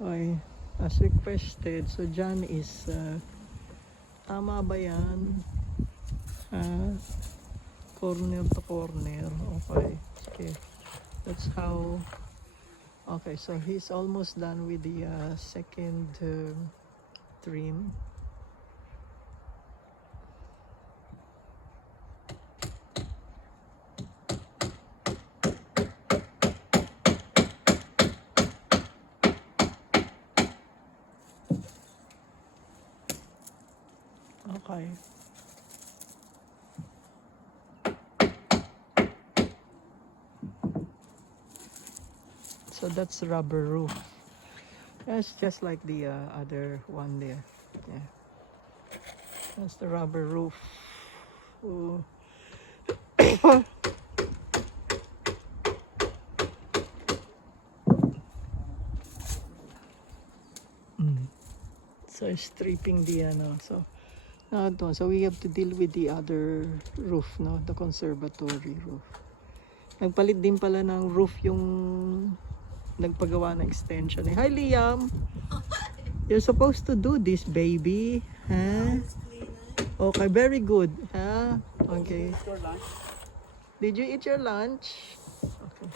Okay, as requested. So dyan is tama ba yan? Corner to corner. Okay. Okay. That's how. Okay, so he's almost done with the second trim. Okay. So that's rubber roof. That's just like the other one there. Yeah. That's the rubber roof. Ooh. So stripping the so so we have to deal with the other roof, no, the conservatory roof. Nagpalit din pala ng roof yung nagpagawa ng extension. Hi Liam, you're supposed to do this, baby. Huh? Okay, very good. Huh? Okay. Did you eat your lunch? Okay.